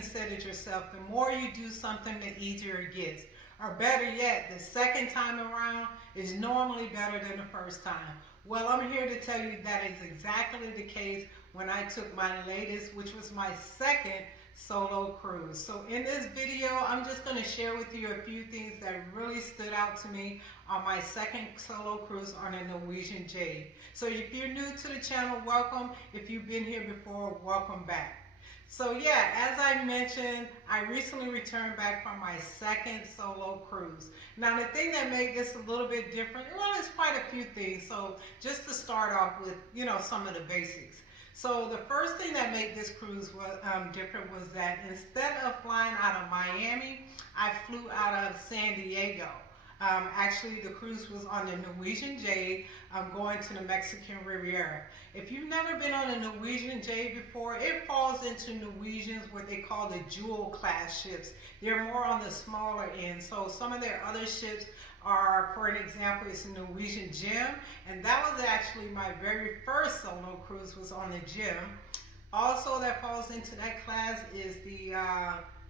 even said it yourself, the more you do something, the easier it gets. Or better yet, the second time around is normally better than the first time. Well, I'm here to tell you that is exactly the case when I took my latest, which was my second solo cruise. So in this video, I'm just going to share with you a few things that really stood out to me on my second solo cruise on the Norwegian Jade. So if you're new to the channel, welcome. If you've been here before, welcome back. So yeah, as I mentioned, I recently returned back from my second solo cruise. Now the thing that made this a little bit different, well, it's quite a few things. So just to start off with, some of the basics. So the first thing that made this cruise different was that instead of flying out of Miami, I flew out of San Diego. Actually, the cruise was on the Norwegian Jade, going to the Mexican Riviera. If you've never been on a Norwegian Jade before, it falls into Norwegian's what they call the jewel class ships. They're more on the smaller end. So some of their other ships are, for an example, it's the Norwegian Gem, and that was actually my very first solo cruise was on the Gem. Also, that falls into that class is the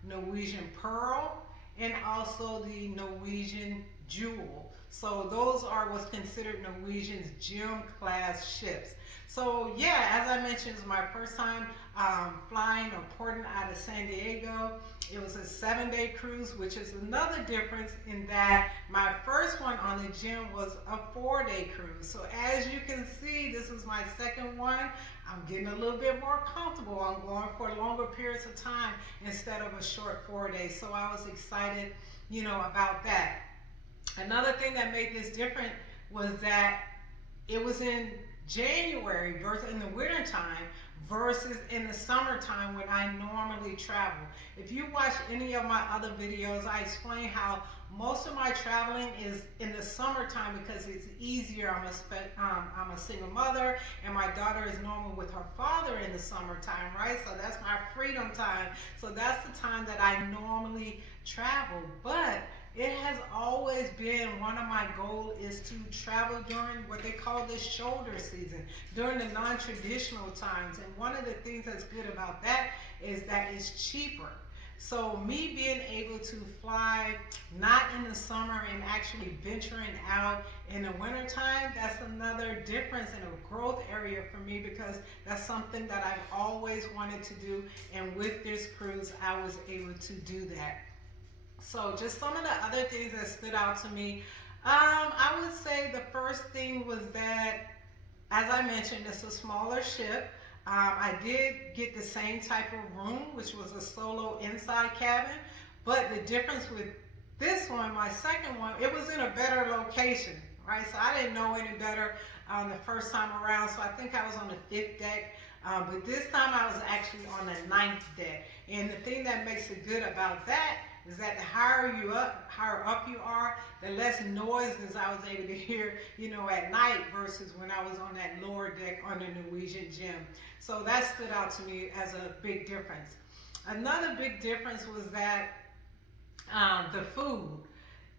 Norwegian Pearl, and also the Norwegian Jewel. So those are what's considered Norwegian's Gem class ships. So yeah, as I mentioned, it's my first time flying or porting out of San Diego. It was a 7-day cruise, which is another difference in that my first one on the Gem was a 4-day cruise. So as you can see, this is my second one. I'm getting a little bit more comfortable. I'm going for longer periods of time instead of a short 4 days. So I was excited, about that. Another thing that made this different was that it was in January versus in the winter time versus in the summertime when I normally travel. If you watch any of my other videos, I explain how most of my traveling is in the summertime because it's easier. I'm a single mother, and my daughter is normal with her father in the summertime, right? So that's my freedom time. So that's the time that I normally travel. But it has always been one of my goals is to travel during what they call the shoulder season, during the non-traditional times. And one of the things that's good about that is that it's cheaper. So me being able to fly not in the summer and actually venturing out in the wintertime, that's another difference and a growth area for me because that's something that I've always wanted to do. And with this cruise, I was able to do that. So just some of the other things that stood out to me, I would say the first thing was that, as I mentioned, it's a smaller ship. I did get the same type of room, which was a solo inside cabin, but the difference with this one, my second one, it was in a better location, right? So I didn't know any better the first time around, so I think I was on the 5th deck. But this time I was actually on the 9th deck. And the thing that makes it good about that is that the higher up you are, the less noises I was able to hear, at night versus when I was on that lower deck on the Norwegian Gem. So that stood out to me as a big difference. Another big difference was that the food.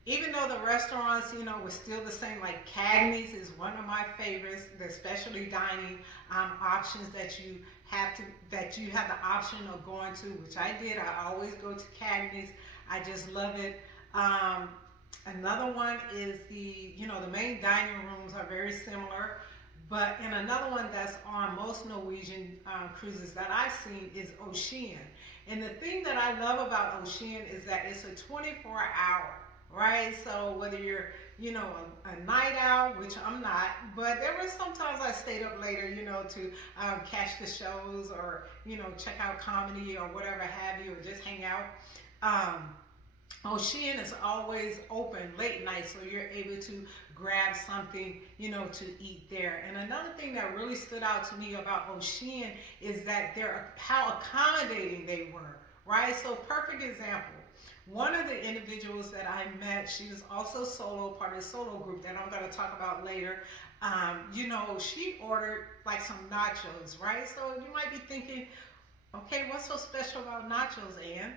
Even though the restaurants, were still the same, like Cagney's is one of my favorites, the specialty dining options that you have the option of going to, which I did. I always go to Cagney's. I just love it. Another one is the main dining rooms are very similar. But in another one that's on most Norwegian cruises that I've seen is Ocean. And the thing that I love about Ocean is that it's a 24-hour. Right, so whether you're, a night owl, which I'm not, but there were sometimes I stayed up later, to catch the shows or, check out comedy or whatever have you, or just hang out. Ocean is always open late night, so you're able to grab something, to eat there. And another thing that really stood out to me about Ocean is that how accommodating they were, right? So perfect example. One of the individuals that I met, she was also part of the solo group that I'm going to talk about later. She ordered like some nachos, right? So you might be thinking, okay, what's so special about nachos, Ann?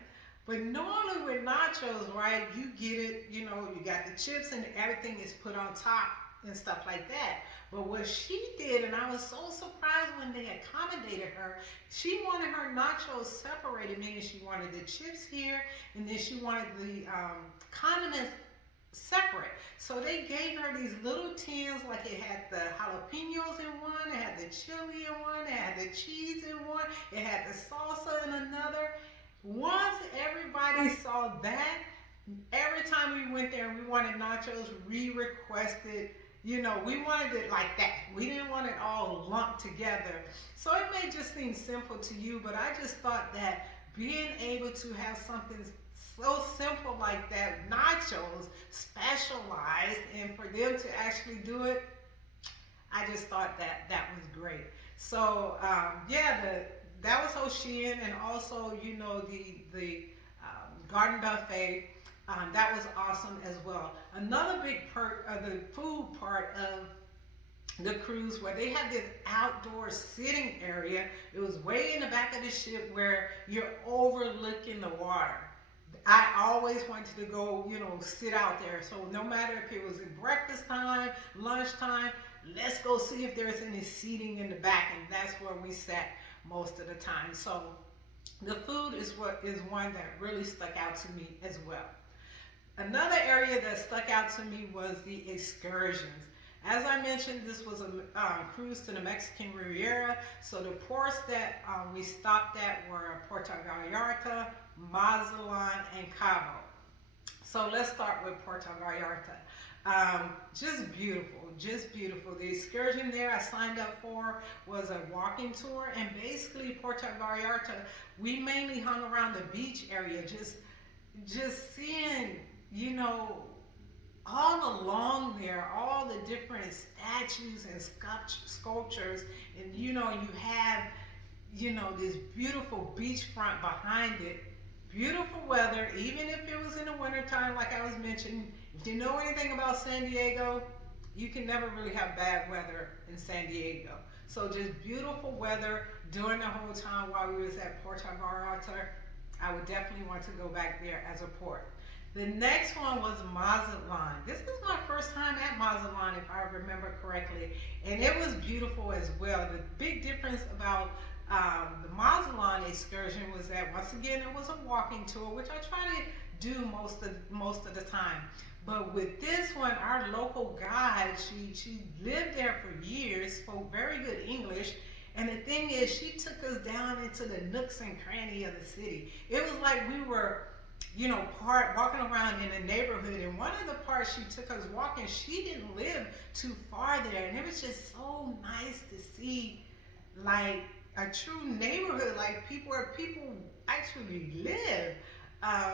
But normally with nachos, right, you get it, you got the chips and everything is put on top and stuff like that. But what she did, and I was so surprised when they accommodated her, she wanted her nachos separated, meaning she wanted the chips here, and then she wanted the condiments separate. So they gave her these little tins, like it had the jalapenos in one, it had the chili in one, it had the cheese in one, it had the salsa in another. Once everybody saw that, every time we went there and we wanted nachos, we requested, we wanted it like that. We didn't want it all lumped together. So it may just seem simple to you, but I just thought that being able to have something so simple like that, nachos, specialized, and for them to actually do it, I just thought that that was great. So yeah, that was Hoshin, and also the garden buffet. That was awesome as well. Another big perk of the food part of the cruise, where they had this outdoor sitting area. It was way in the back of the ship where you're overlooking the water. I always wanted to go, sit out there. So no matter if it was at breakfast time, lunchtime, let's go see if there's any seating in the back, and that's where we sat most of the time. So the food is one that really stuck out to me as well. Another area that stuck out to me was the excursions. As I mentioned, this was a cruise to the Mexican Riviera. So the ports that we stopped at were Puerto Vallarta, Mazatlan, and Cabo. So let's start with Puerto Vallarta. Just beautiful, just beautiful. The excursion there I signed up for was a walking tour, and basically Puerto Vallarta, we mainly hung around the beach area, just seeing, all along there, all the different statues and sculptures, and you have, this beautiful beachfront behind it. Beautiful weather, even if it was in the wintertime, like I was mentioning. If you know anything about San Diego, you can never really have bad weather in San Diego. So just beautiful weather during the whole time while we was at Puerto Vallarta. I would definitely want to go back there as a port. The next one was Mazatlan. This is my first time at Mazatlan, if I remember correctly, and it was beautiful as well. The big difference about the Mazatlan excursion was that, once again, it was a walking tour, which I try to do most of the time. But with this one, our local guide, she lived there for years, spoke very good English. And the thing is, she took us down into the nooks and crannies of the city. It was like we were, walking around in a neighborhood. And one of the parts she took us walking, she didn't live too far there. And it was just so nice to see, like, a true neighborhood, like where people actually live.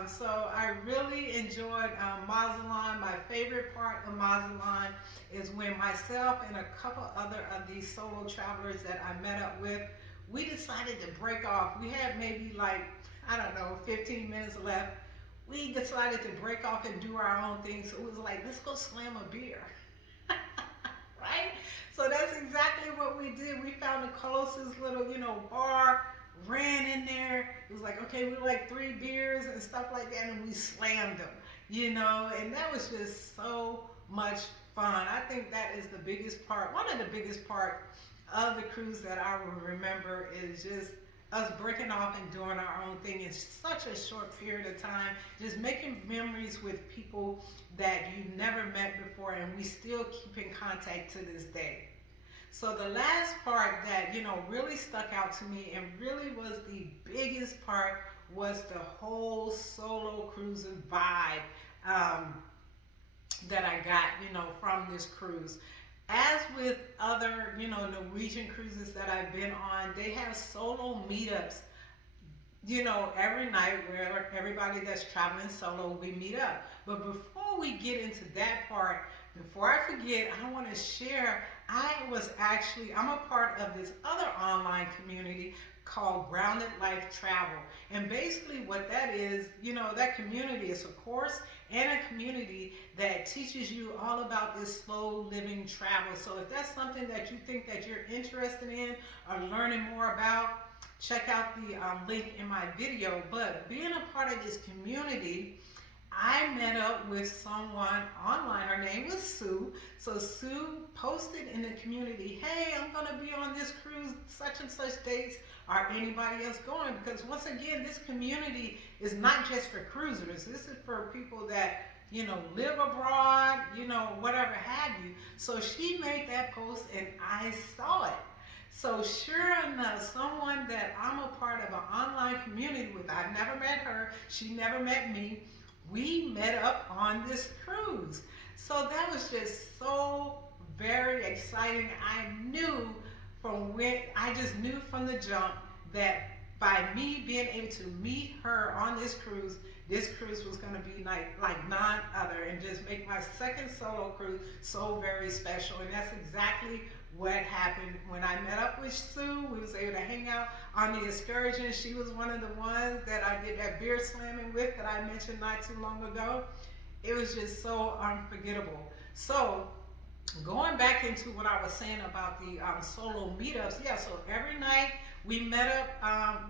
So I really enjoyed Mazatlan. My favorite part of Mazatlan is when myself and a couple other of these solo travelers that I met up with, we decided to break off. We had maybe 15 minutes left. We decided to break off and do our own thing. So it was like, let's go slam a beer. Right? So that's exactly what we did. We found the closest little, bar, ran in there. It was like, okay, we like 3 beers and stuff like that, and we slammed them, and that was just so much fun. I think that is the biggest part. One of the biggest part of the cruise that I will remember is just us breaking off and doing our own thing in such a short period of time, just making memories with people that you never met before, and we still keep in contact to this day. So the last part that, really stuck out to me and really was the biggest part was the whole solo cruising vibe that I got, from this cruise. As with other, Norwegian cruises that I've been on, they have solo meetups, every night where everybody that's traveling solo, we meet up. But before we get into that part, before I forget, I want to share, I'm a part of this other online community called Grounded Life Travel. And basically what that is, that community is a course and a community that teaches you all about this slow living travel. So if that's something that you think that you're interested in or learning more about, check out the link in my video. But being a part of this community, I met up with someone online. Her name was Sue. So Sue posted in the community, hey, I'm going to be on this cruise, such and such dates. Are anybody else going? Because once again, this community is not just for cruisers. This is for people that, live abroad, whatever have you. So she made that post and I saw it. So sure enough, someone that I'm a part of an online community with, I've never met her, she never met me, we met up on this cruise. So that was just so very exciting. I just knew from the jump that by me being able to meet her on this cruise was going to be like none other and just make my second solo cruise so very special. And that's exactly what happened when I met up with Sue. We was able to hang out on the excursion. She was one of the ones that I did that beer slamming with that I mentioned not too long ago. It was just so unforgettable. So going back into what I was saying about the solo meetups, yeah, so every night we met up,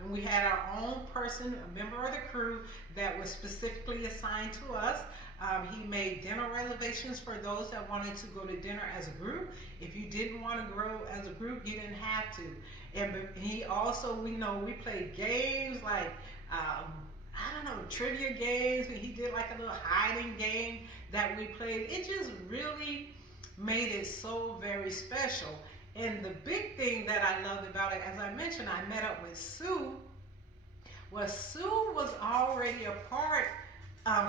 and we had our own person, a member of the crew that was specifically assigned to us. He made dinner reservations for those that wanted to go to dinner as a group. If you didn't want to go as a group, you didn't have to. And he also, we played games like, I don't know, trivia games. He did like a little hiding game that we played. It just really made it so very special. And the big thing that I loved about it, as I mentioned, I met up with Sue. Well, Sue was already a part.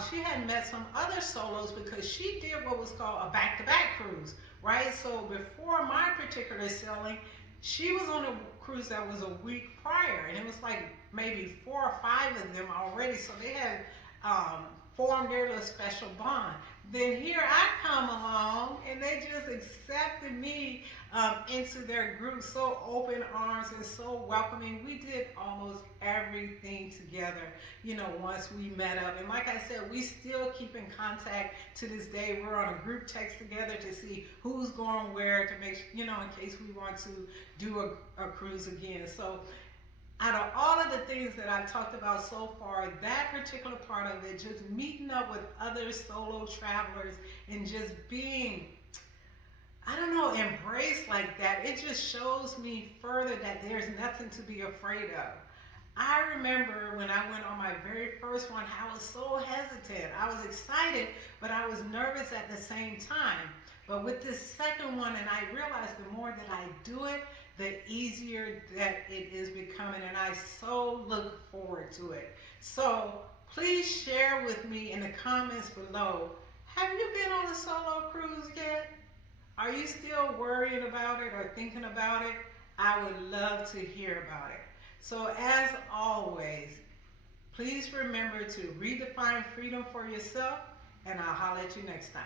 She had met some other solos because she did what was called a back-to-back cruise, right? So before my particular sailing, she was on a cruise that was a week prior, and it was like maybe 4 or 5 of them already. So they had formed their little special bond. Then here I come along, and they just accepted me into their group, so open arms and so welcoming. We did almost everything together, once we met up. And like I said, we still keep in contact to this day. We're on a group text together to see who's going where to make, in case we want to do a cruise again. So out of all of the things that I've talked about so far, that particular part of it, just meeting up with other solo travelers and just being, embraced like that, it just shows me further that there's nothing to be afraid of. I remember when I went on my very first one, I was so hesitant. I was excited, but I was nervous at the same time. But with this second one, and I realized the more that I do it, the easier that it is becoming, and I so look forward to it. So please share with me in the comments below, have you been on a solo cruise yet? Are you still worrying about it or thinking about it? I would love to hear about it. So as always, please remember to redefine freedom for yourself, and I'll holler at you next time.